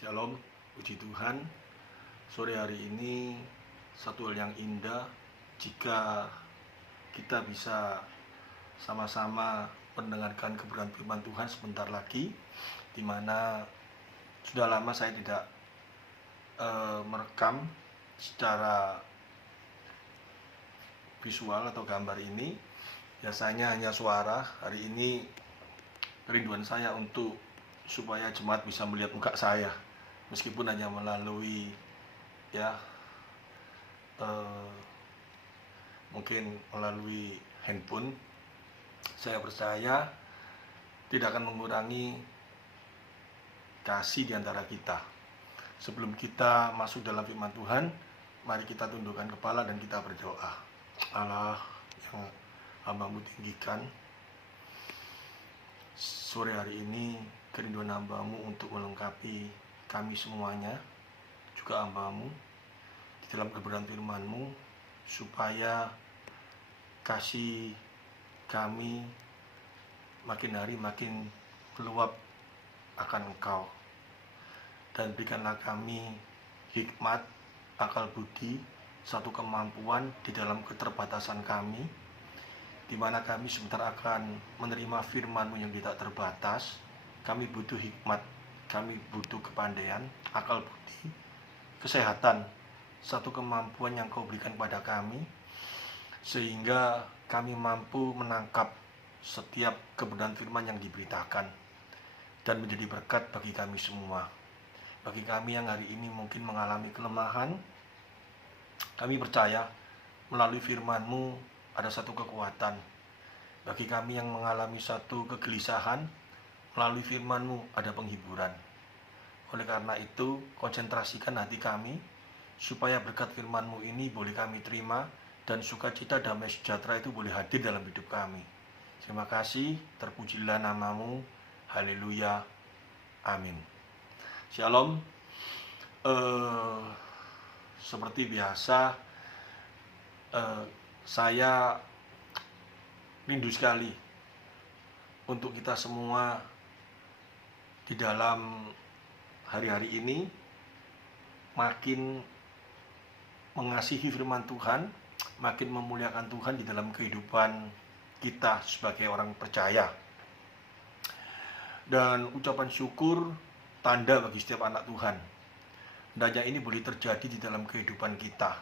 Shalom, puji Tuhan. Sore hari ini satu hal yang indah jika kita bisa sama-sama mendengarkan kebenaran firman Tuhan sebentar lagi, di mana sudah lama saya tidak merekam secara visual atau gambar ini. Biasanya hanya suara. Hari ini kerinduan saya untuk supaya jemaat bisa melihat muka saya, meskipun hanya melalui mungkin melalui handphone. Saya percaya tidak akan mengurangi kasih di antara kita. Sebelum kita masuk dalam firman Tuhan, mari kita tundukkan kepala dan kita berdoa. Allah yang hamba-Mu tinggikan, sore hari ini kerinduan hamba-Mu untuk melengkapi kami semuanya, juga hamba-Mu di dalam kebenaran firman-Mu, supaya kasih kami makin hari makin meluap akan Engkau. Dan berikanlah kami hikmat, akal budi, satu kemampuan di dalam keterbatasan kami, di mana kami sebentar akan menerima firman-Mu yang tidak terbatas. Kami butuh hikmat, kami butuh kepandaian, akal budi, kesehatan, satu kemampuan yang Kau berikan kepada kami, sehingga kami mampu menangkap setiap kebenaran firman yang diberitakan dan menjadi berkat bagi kami semua. Bagi kami yang hari ini mungkin mengalami kelemahan, kami percaya melalui firman-Mu ada satu kekuatan. Bagi kami yang mengalami satu kegelisahan, melalui firman-Mu ada penghiburan. Oleh karena itu, konsentrasikan hati kami, supaya berkat firman-Mu ini boleh kami terima, dan sukacita damai sejahtera itu boleh hadir dalam hidup kami. Terima kasih, terpujilah nama-Mu, haleluya, amin. Shalom. Seperti biasa, saya rindu sekali untuk kita semua di dalam hari-hari ini makin mengasihi firman Tuhan, makin memuliakan Tuhan di dalam kehidupan kita sebagai orang percaya. Dan ucapan syukur tanda bagi setiap anak Tuhan. Hendaknya ini boleh terjadi di dalam kehidupan kita.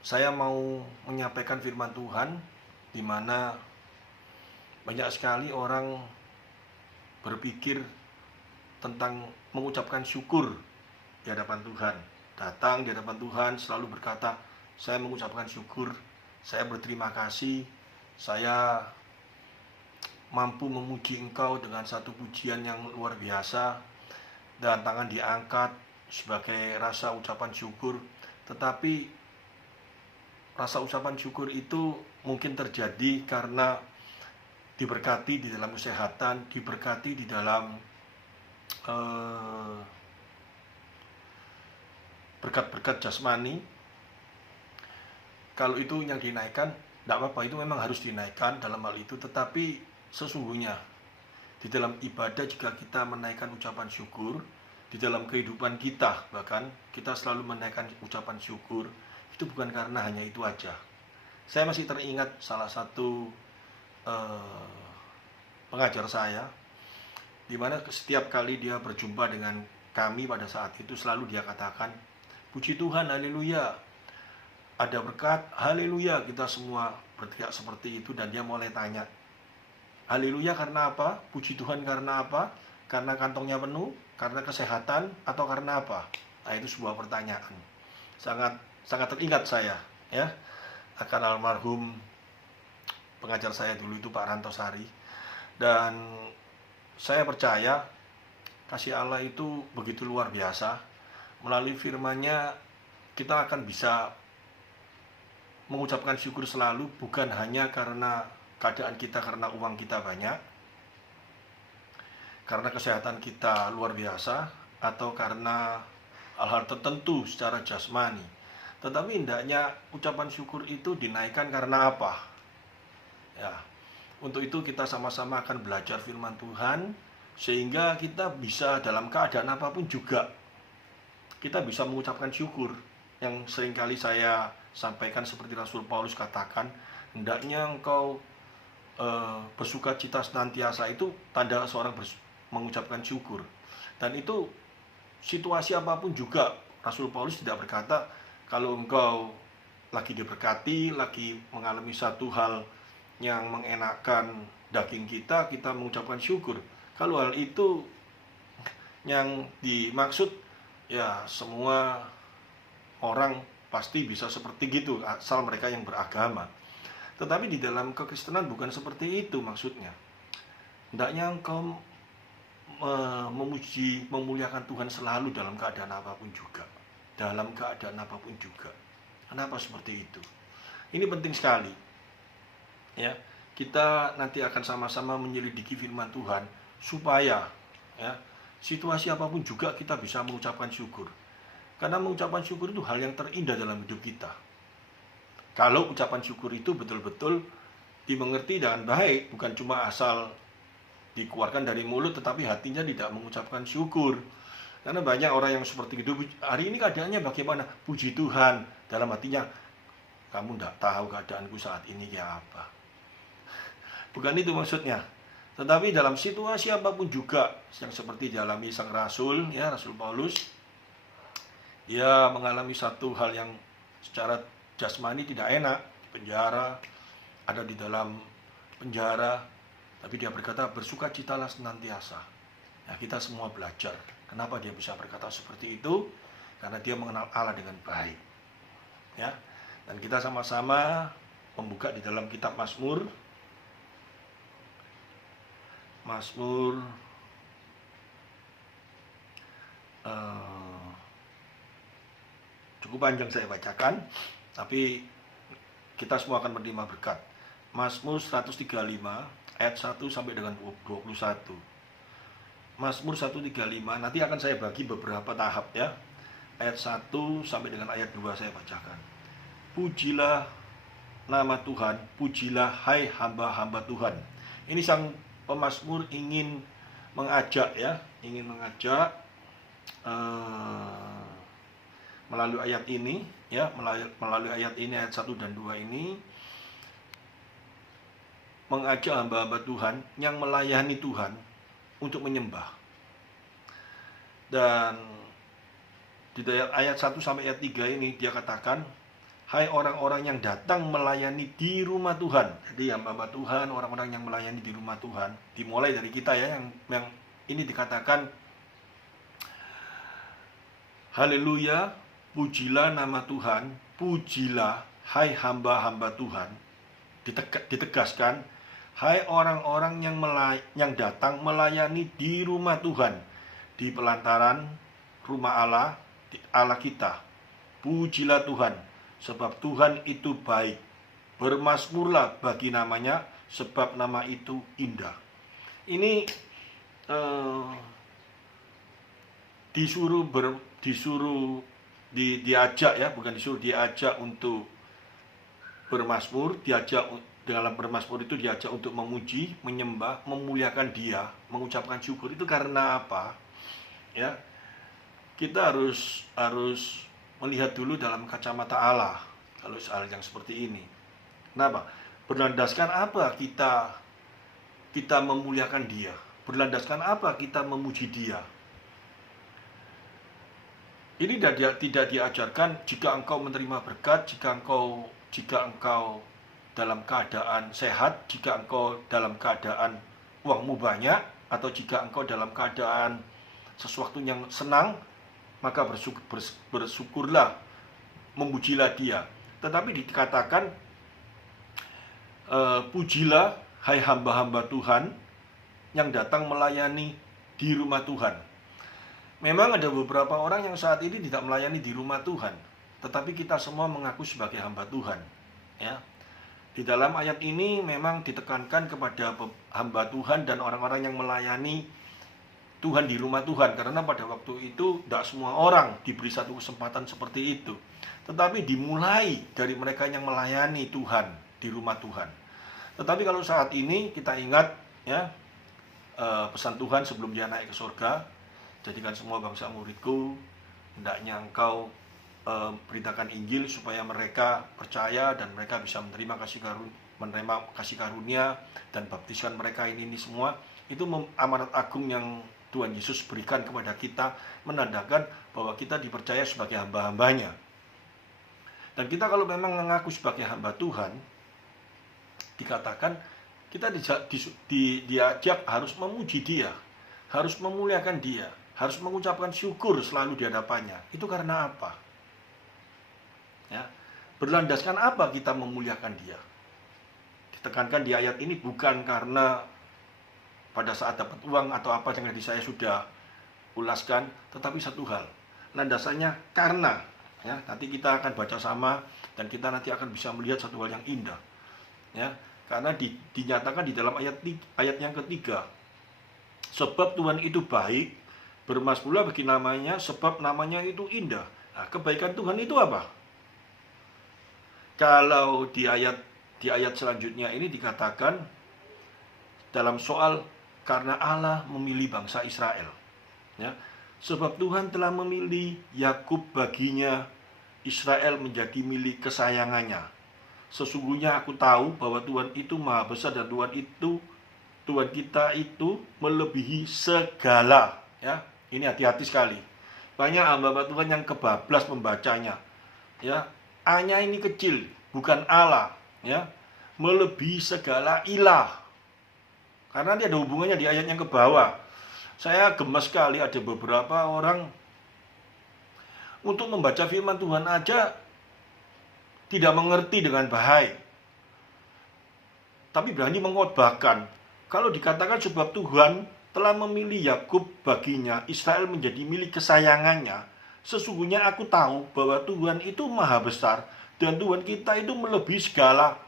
Saya mau menyampaikan firman Tuhan, di mana banyak sekali orang berpikir tentang mengucapkan syukur di hadapan Tuhan. Datang di hadapan Tuhan selalu berkata, saya mengucapkan syukur, saya berterima kasih, saya mampu memuji Engkau dengan satu pujian yang luar biasa, dan tangan diangkat sebagai rasa ucapan syukur. Tetapi rasa ucapan syukur itu mungkin terjadi karena diberkati di dalam kesehatan, diberkati di dalam berkat-berkat jasmani. Kalau itu yang dinaikkan, tidak apa-apa, itu memang harus dinaikkan dalam hal itu. Tetapi sesungguhnya di dalam ibadah, jika kita menaikkan ucapan syukur, di dalam kehidupan kita bahkan kita selalu menaikkan ucapan syukur, itu bukan karena hanya itu aja. Saya masih teringat salah satu pengajar saya, di mana setiap kali dia berjumpa dengan kami pada saat itu, selalu dia katakan, puji Tuhan, haleluya, ada berkat, haleluya. Kita semua berteriak seperti itu, dan dia mulai tanya, haleluya karena apa? Puji Tuhan karena apa? Karena kantongnya penuh, karena kesehatan, atau karena apa? Nah, itu sebuah pertanyaan. Sangat teringat saya, ya, akan almarhum pengajar saya dulu itu, Pak Rantosari. Dan saya percaya kasih Allah itu begitu luar biasa. Melalui firman-Nya kita akan bisa mengucapkan syukur selalu, bukan hanya karena keadaan kita, karena uang kita banyak, karena kesehatan kita luar biasa, atau karena hal-hal tertentu secara jasmani. Tetapi hendaknya ucapan syukur itu dinaikkan karena apa? Ya, untuk itu kita sama-sama akan belajar firman Tuhan, sehingga kita bisa dalam keadaan apapun juga kita bisa mengucapkan syukur. Yang seringkali saya sampaikan seperti Rasul Paulus katakan, hendaknya engkau bersuka cita senantiasa, itu tanda seorang mengucapkan syukur. Dan itu situasi apapun juga. Rasul Paulus tidak berkata kalau engkau lagi diberkati, lagi mengalami satu hal yang mengenakan daging kita mengucapkan syukur. Kalau hal itu yang dimaksud, ya semua orang pasti bisa seperti gitu, asal mereka yang beragama. Tetapi di dalam kekristenan bukan seperti itu maksudnya. Hendaknya engkau memuji, memuliakan Tuhan selalu dalam keadaan apapun juga. Dalam keadaan apapun juga. Kenapa seperti itu? Ini penting sekali. Ya, kita nanti akan sama-sama menyelidiki firman Tuhan supaya ya, situasi apapun juga kita bisa mengucapkan syukur. Karena mengucapkan syukur itu hal yang terindah dalam hidup kita. Kalau ucapan syukur itu betul-betul dimengerti dengan baik, bukan cuma asal dikeluarkan dari mulut tetapi hatinya tidak mengucapkan syukur. Karena banyak orang yang seperti itu, hari ini keadaannya bagaimana? Puji Tuhan, dalam hatinya, kamu tidak tahu keadaanku saat ini ya apa. Bukan itu maksudnya. Tetapi dalam situasi apapun juga, yang seperti dialami sang Rasul, ya Rasul Paulus, dia mengalami satu hal yang secara jasmani tidak enak, di penjara, ada di dalam penjara, tapi dia berkata bersukacitalah senantiasa. Ya, kita semua belajar. Kenapa dia bisa berkata seperti itu? Karena dia mengenal Allah dengan baik. Ya, dan kita sama-sama membuka di dalam kitab Mazmur. Cukup panjang saya bacakan, tapi kita semua akan menerima berkat. Mazmur 135 ayat 1 sampai dengan 21. Mazmur 135 nanti akan saya bagi beberapa tahap ya. Ayat 1 sampai dengan ayat 2 saya bacakan. Pujilah nama Tuhan, pujilah hai hamba-hamba Tuhan. Ini sang pemazmur ingin mengajak ya, melalui ayat ini ya, melalui ayat ini, ayat 1 dan 2 ini, mengajak hamba-hamba Tuhan yang melayani Tuhan untuk menyembah. Dan di ayat 1 sampai ayat 3 ini dia katakan, hai orang-orang yang datang melayani di rumah Tuhan. Jadi hamba-hamba Tuhan, orang-orang yang melayani di rumah Tuhan, dimulai dari kita ya, yang ini dikatakan, haleluya, pujilah nama Tuhan, pujilah hai hamba-hamba Tuhan. Ditegaskan, hai orang-orang yang datang melayani di rumah Tuhan, di pelantaran rumah Allah, Allah kita. Pujilah Tuhan, sebab Tuhan itu baik. Bermazmurlah bagi namanya, sebab nama itu indah. Ini diajak ya, bukan disuruh, diajak untuk bermazmur, dalam bermazmur itu diajak untuk memuji, menyembah, memuliakan Dia, mengucapkan syukur. Itu karena apa? Ya, kita harus melihat dulu dalam kacamata Allah kalau soal yang seperti ini. Kenapa? Berlandaskan apa kita memuliakan Dia? Berlandaskan apa kita memuji Dia? Ini tidak diajarkan jika engkau menerima berkat, jika engkau dalam keadaan sehat, jika engkau dalam keadaan uangmu banyak, atau jika engkau dalam keadaan sesuatu yang senang, maka bersyukurlah, memujilah Dia. Tetapi dikatakan, pujilah hai hamba-hamba Tuhan yang datang melayani di rumah Tuhan. Memang ada beberapa orang yang saat ini tidak melayani di rumah Tuhan, tetapi kita semua mengaku sebagai hamba Tuhan. Ya, di dalam ayat ini memang ditekankan kepada hamba Tuhan dan orang-orang yang melayani Tuhan di rumah Tuhan, karena pada waktu itu tidak semua orang diberi satu kesempatan seperti itu. Tetapi dimulai dari mereka yang melayani Tuhan di rumah Tuhan. Tetapi kalau saat ini kita ingat ya, pesan Tuhan sebelum dia naik ke surga, jadikan semua bangsa muridku, hendaknya engkau beritakan Injil supaya mereka percaya dan mereka bisa menerima kasih karunia dan baptisan mereka ini semua. Itu amanat agung yang Tuhan Yesus berikan kepada kita, menandakan bahwa kita dipercaya sebagai hamba-hambanya. Dan kita kalau memang mengaku sebagai hamba Tuhan, dikatakan kita diajak harus memuji Dia, harus memuliakan Dia, harus mengucapkan syukur selalu di hadapannya. Itu karena apa? Ya, berlandaskan apa kita memuliakan Dia? Ditekankan di ayat ini bukan karena pada saat dapat uang atau apa yang tadi saya sudah ulaskan, tetapi satu hal, landasannya karena, ya, nanti kita akan baca sama dan kita nanti akan bisa melihat satu hal yang indah, ya, karena dinyatakan di dalam ayat yang ketiga, sebab Tuhan itu baik, bermasmurlah bagi namanya, sebab namanya itu indah. Nah, kebaikan Tuhan itu apa? Kalau di ayat selanjutnya ini dikatakan dalam soal karena Allah memilih bangsa Israel, ya, sebab Tuhan telah memilih Yakub baginya, Israel menjadi milik kesayangannya. Sesungguhnya aku tahu bahwa Tuhan itu maha besar dan Tuhan kita itu melebihi segala. Ya, ini hati-hati sekali. Banyak hamba Tuhan yang kebablas membacanya. Ya, A-nya ini kecil, bukan Allah. Ya, melebihi segala ilah. Karena dia ada hubungannya di ayat yang ke bawah. Saya gemas sekali ada beberapa orang untuk membaca firman Tuhan aja tidak mengerti dengan baik, tapi berani mengkhotbahkan. Kalau dikatakan sebab Tuhan telah memilih Yakub baginya, Israel menjadi milik kesayangannya, sesungguhnya aku tahu bahwa Tuhan itu maha besar dan Tuhan kita itu melebihi segala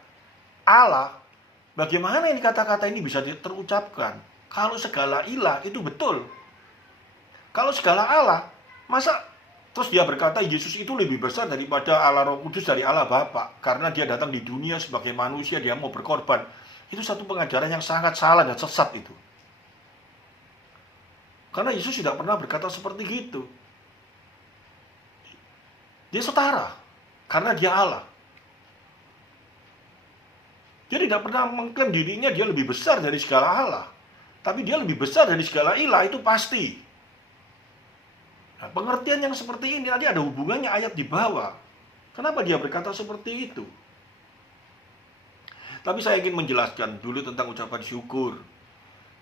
Allah. Bagaimana ini kata-kata ini bisa terucapkan? Kalau segala ilah itu betul. Kalau segala Allah, masa terus dia berkata Yesus itu lebih besar daripada Allah Roh Kudus dari Allah Bapa, karena dia datang di dunia sebagai manusia, dia mau berkorban. Itu satu pengajaran yang sangat salah dan sesat itu. Karena Yesus tidak pernah berkata seperti itu. Dia setara, karena dia Allah. Dia tidak pernah mengklaim dirinya dia lebih besar dari segala Allah. Tapi dia lebih besar dari segala ilah, itu pasti. Nah, pengertian yang seperti ini nanti ada hubungannya ayat di bawah. Kenapa dia berkata seperti itu? Tapi saya ingin menjelaskan dulu tentang ucapan syukur.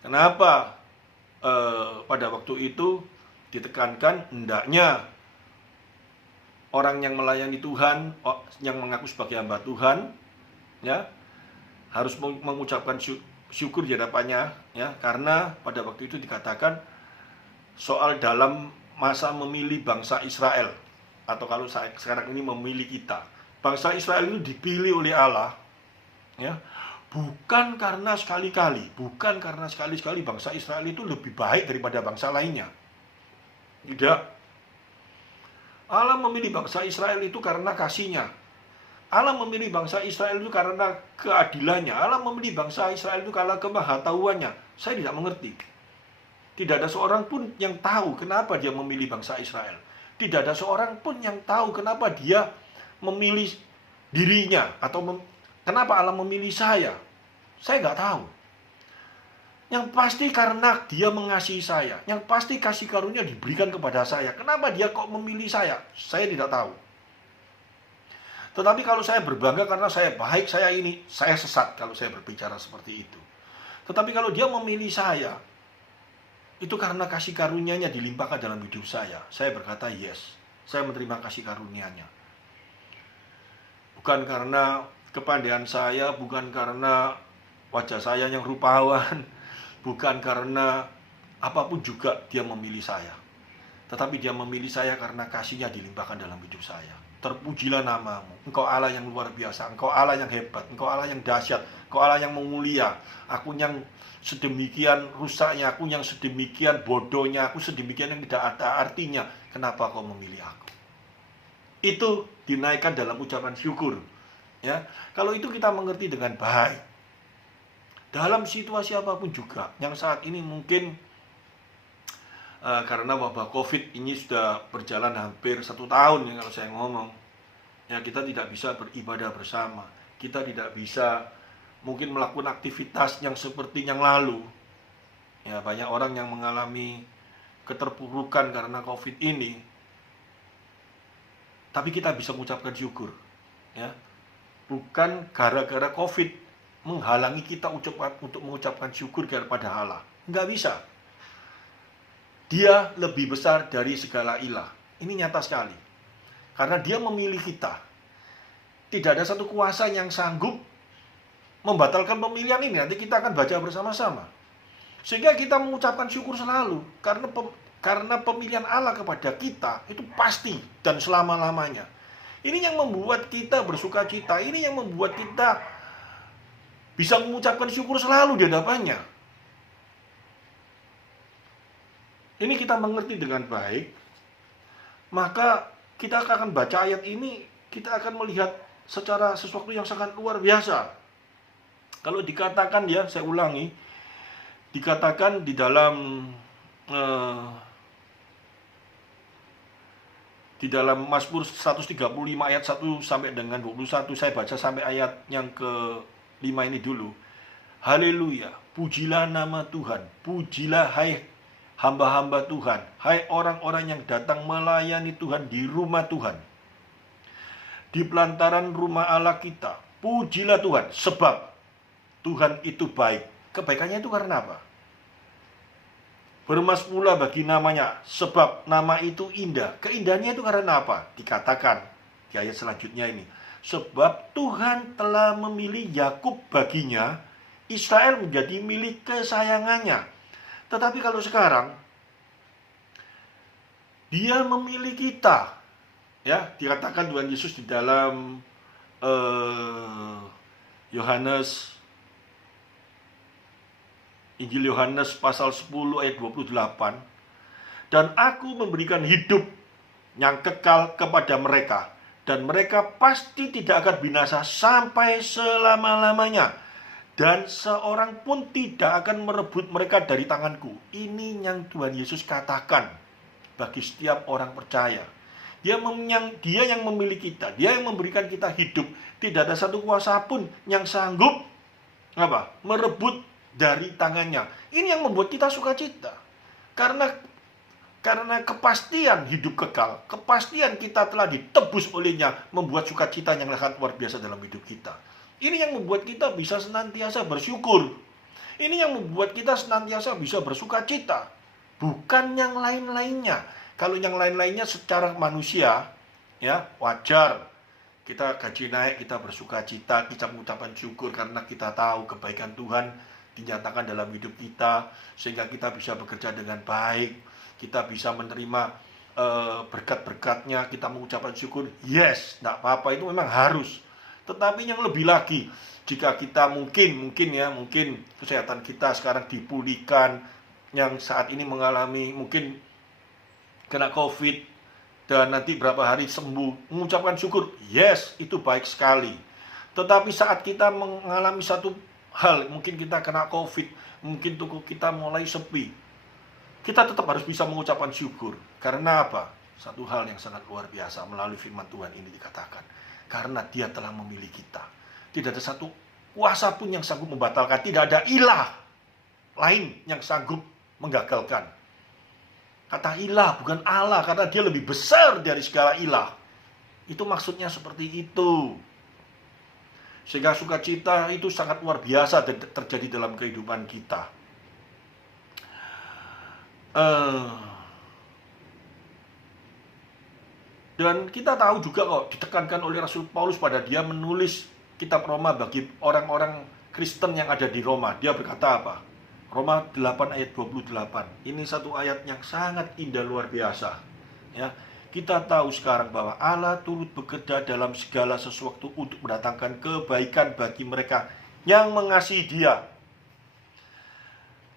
Kenapa pada waktu itu ditekankan hendaknya orang yang melayani Tuhan, yang mengaku sebagai hamba Tuhan, ya, harus mengucapkan syukur di hadapannya, ya, karena pada waktu itu dikatakan soal dalam masa memilih bangsa Israel, atau kalau sekarang ini memilih kita. Bangsa Israel itu dipilih oleh Allah, ya, bukan karena sekali-kali bangsa Israel itu lebih baik daripada bangsa lainnya. Tidak. Allah memilih bangsa Israel itu karena kasih-Nya. Allah memilih bangsa Israel itu karena keadilannya. Allah memilih bangsa Israel itu karena kemahatauannya. Saya tidak mengerti. Tidak ada seorang pun yang tahu kenapa dia memilih bangsa Israel. Tidak ada seorang pun yang tahu kenapa dia memilih dirinya. Atau kenapa Allah memilih saya. Saya nggak tahu. Yang pasti karena dia mengasihi saya. Yang pasti kasih karunia diberikan kepada saya. Kenapa dia kok memilih saya? Saya tidak tahu. Tetapi kalau saya berbangga karena saya baik, saya sesat kalau saya berbicara seperti itu. Tetapi kalau dia memilih saya, itu karena kasih karunia-Nya dilimpahkan dalam hidup saya. Saya berkata yes, saya menerima kasih karunia-Nya. Bukan karena kepandaian saya, bukan karena wajah saya yang rupawan, bukan karena apapun juga dia memilih saya. Tetapi dia memilih saya karena kasih-Nya dilimpahkan dalam hidup saya. Terpujilah namamu, Engkau Allah yang luar biasa, Engkau Allah yang hebat, Engkau Allah yang dahsyat, Engkau Allah yang mulia. Aku yang sedemikian rusaknya, aku yang sedemikian bodohnya, aku sedemikian yang tidak ada artinya. Kenapa kau memilih aku? Itu dinaikkan dalam ucapan syukur. Ya, kalau itu kita mengerti dengan baik. dalam situasi apapun juga, yang saat ini mungkin karena wabah COVID ini sudah berjalan hampir 1 tahun ya kalau saya ngomong, ya kita tidak bisa beribadah bersama, kita tidak bisa mungkin melakukan aktivitas yang seperti yang lalu. Ya, banyak orang yang mengalami keterpurukan karena COVID ini, tapi kita bisa mengucapkan syukur, ya. Bukan gara-gara COVID menghalangi kita untuk mengucapkan syukur kepada Allah. Nggak bisa. Dia lebih besar dari segala ilah. Ini nyata sekali. Karena dia memilih kita. Tidak ada satu kuasa yang sanggup membatalkan pemilihan ini. Nanti kita akan baca bersama-sama. Sehingga kita mengucapkan syukur selalu. Karena pemilihan Allah kepada kita itu pasti dan selama-lamanya. Ini yang membuat kita bersuka cita. Ini yang membuat kita bisa mengucapkan syukur selalu di hadapannya. Ini kita mengerti dengan baik, maka kita akan baca ayat ini, kita akan melihat secara sesuatu yang sangat luar biasa. Kalau dikatakan, ya saya ulangi, dikatakan di dalam Mazmur 135 ayat 1 sampai dengan 21, saya baca sampai ayat yang ke-5 ini dulu. Haleluya, pujilah nama Tuhan, pujilah hai hamba-hamba Tuhan, hai orang-orang yang datang melayani Tuhan di rumah Tuhan, di pelantaran rumah Allah kita. Pujilah Tuhan, sebab Tuhan itu baik. Kebaikannya itu karena apa? Bermasmurlah bagi namanya, sebab nama itu indah. Keindahannya itu karena apa? Dikatakan di ayat selanjutnya ini, sebab Tuhan telah memilih Yakub baginya, Israel menjadi milik kesayangannya. Tetapi kalau sekarang dia memilih kita, ya, dikatakan Tuhan Yesus di dalam Injil Yohanes pasal 10 ayat 28, dan aku memberikan hidup yang kekal kepada mereka, dan mereka pasti tidak akan binasa sampai selama-lamanya, dan seorang pun tidak akan merebut mereka dari tanganku. Ini yang Tuhan Yesus katakan bagi setiap orang percaya. Dia yang memilih kita, dia yang memberikan kita hidup. Tidak ada satu kuasa pun yang sanggup merebut dari tangannya. Ini yang membuat kita sukacita. Karena kepastian hidup kekal, kepastian kita telah ditebus olehnya, membuat sukacita yang sangat luar biasa dalam hidup kita. Ini yang membuat kita bisa senantiasa bersyukur. Ini yang membuat kita senantiasa bisa bersukacita. Bukan yang lain-lainnya. Kalau yang lain-lainnya secara manusia, ya wajar. Kita gaji naik, kita bersukacita, kita mengucapkan syukur karena kita tahu kebaikan Tuhan dinyatakan dalam hidup kita, sehingga kita bisa bekerja dengan baik, kita bisa menerima berkat-berkatnya, kita mengucapkan syukur. Yes, tidak apa-apa, itu memang harus. Tetapi yang lebih lagi, jika kita mungkin kesehatan kita sekarang dipulihkan, yang saat ini mengalami mungkin kena COVID dan nanti berapa hari sembuh, mengucapkan syukur. Yes, itu baik sekali. Tetapi saat kita mengalami satu hal, mungkin kita kena COVID, mungkin toko kita mulai sepi, kita tetap harus bisa mengucapkan syukur. Karena apa? Satu hal yang sangat luar biasa melalui firman Tuhan ini dikatakan, karena dia telah memilih kita. Tidak ada satu kuasa pun yang sanggup membatalkan. Tidak ada ilah lain yang sanggup menggagalkan. Kata ilah bukan Allah, karena dia lebih besar dari segala ilah. Itu maksudnya seperti itu. Sehingga sukacita itu sangat luar biasa terjadi dalam kehidupan kita. Dan kita tahu juga kok, ditekankan oleh Rasul Paulus pada dia menulis kitab Roma bagi orang-orang Kristen yang ada di Roma. Dia berkata apa? Roma 8 ayat 28. Ini satu ayat yang sangat indah luar biasa. Ya. Kita tahu sekarang bahwa Allah turut bekerja dalam segala sesuatu untuk mendatangkan kebaikan bagi mereka yang mengasihi Dia.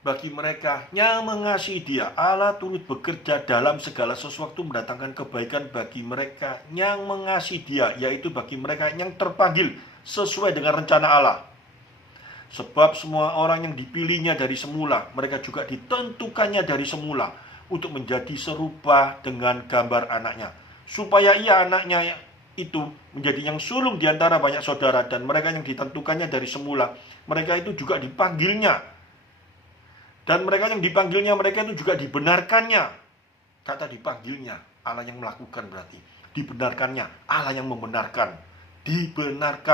Bagi mereka yang mengasihi Dia, Allah turut bekerja dalam segala sesuatu mendatangkan kebaikan bagi mereka yang mengasihi Dia, yaitu bagi mereka yang terpanggil sesuai dengan rencana Allah. Sebab semua orang yang dipilihnya dari semula, mereka juga ditentukannya dari semula untuk menjadi serupa dengan gambar anaknya, supaya ia anaknya itu menjadi yang sulung di antara banyak saudara. Dan mereka yang ditentukannya dari semula, mereka itu juga dipanggilnya. Dan mereka yang dipanggilnya, mereka itu juga dibenarkannya. Kata dipanggilnya, Allah yang melakukan berarti. Dibenarkannya, Allah yang membenarkan. Dibenarkan.